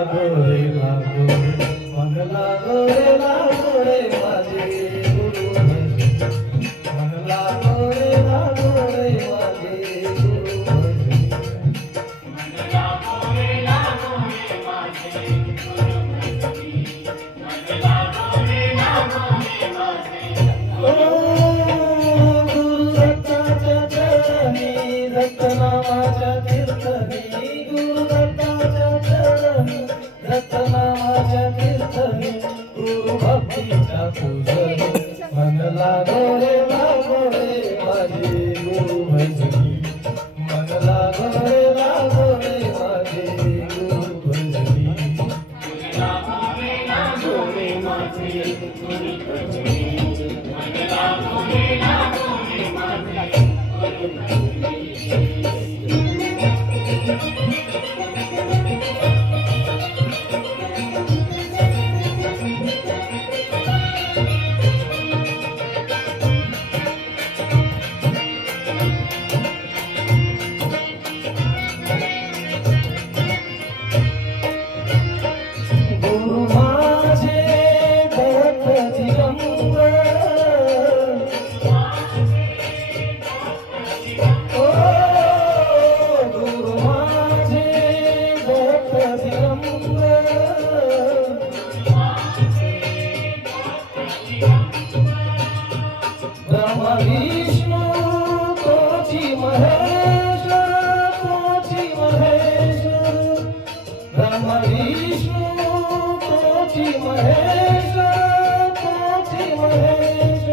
लागो रे लागो, मन लागो रे माझे गुरु भजनी, मन लागो रे माझे गुरु भजनी, मन लागो रे माझे गुरु भजनी, मन लागो रे माझे ओ गुरु दत्ताच्या चरणी, दत्तनामाच्या कीर्तनी, गुरु दत्ताच्या चरणी, दत्तनामाच्या कीर्तनी, गुरु भक्तीच्या पूजनी, मन लागो रे माझे गुरु भजनी, मन लागो रे माझे गुरु भजनी, मन लागो रे माझे गुरु भजनी, मन लागो रे माझे गुरु भजनी. गुरु माझे भक्त दिगंबर, ओ गुरु माझे भक्त दिगंबर, ब्रह्मा विष्णू तोची महेश, तोची महेश, ब्रह्मा विष्णू तोची महेश, तोची महेश,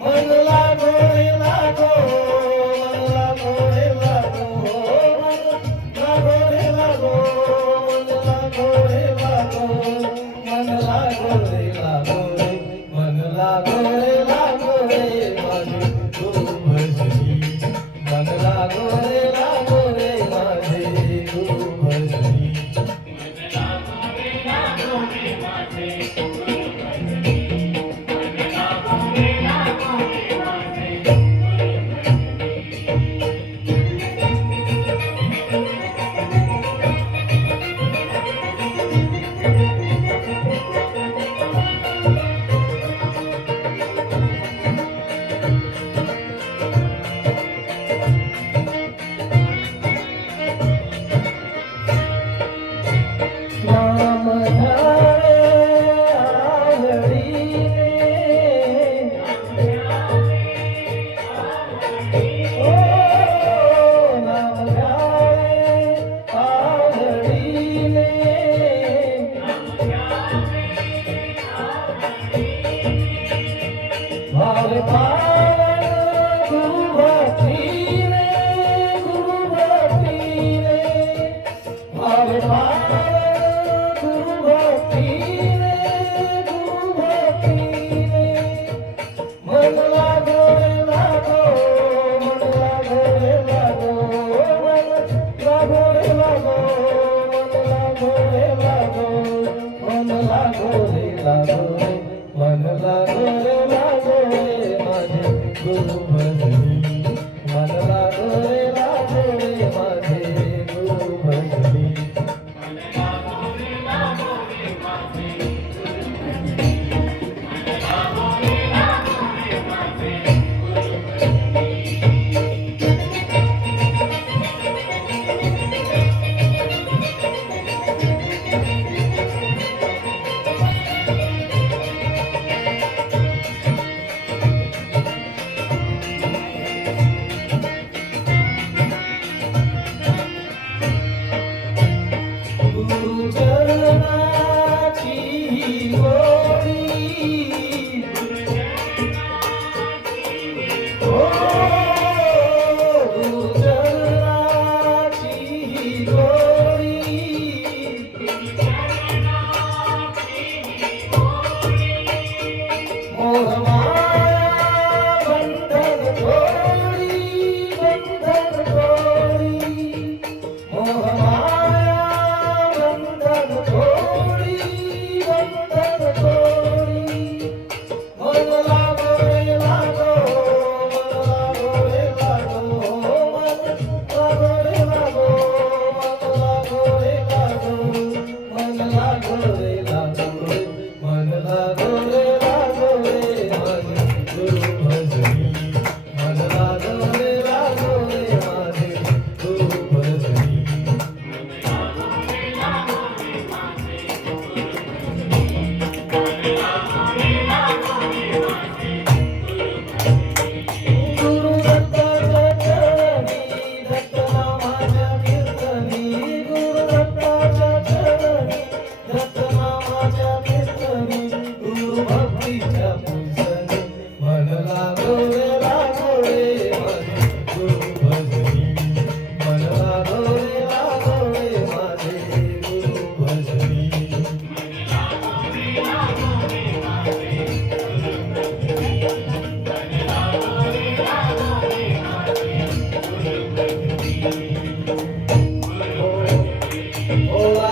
मन लागो रे लागो, मन लागो रे लागो, लागो रे लागो, मन लागो रे लागो, मन लागो रे लागो, मन लागो रे लागो रे माझे गुरु भजनी, मन लागो रे माझे गुरु भजनी, मन लागो रे माझे गुरु भजनी, मन लागो रे माझे नाम ध्यावे आवडीने, ओ नाम ध्यावे आवडीने, भाव पावन गुरु भक्तीने, गुरु भक्तीने, भाव पावन गुरु भक्तीने, गुरु भक्तीने, मन लागो रे लागो, मन लागो रे लागो, मन लागो रे लागो, मन लागो रे लागो, मन लागो रे लागो, मन लागो रे लागो रे माझे गुरु भजनी, मन लागो रे माझे गुरु भजनी, मन लागो रे माझे गुरु भजनी, मन लागो रे माझे गुरु भजनी. गुरु चरणाची ओळी, ओ गुरु चरणाची ओळी, मोहमाया बंधन तोडी, बंधन तोडी, मोहमाया बंधन भोळा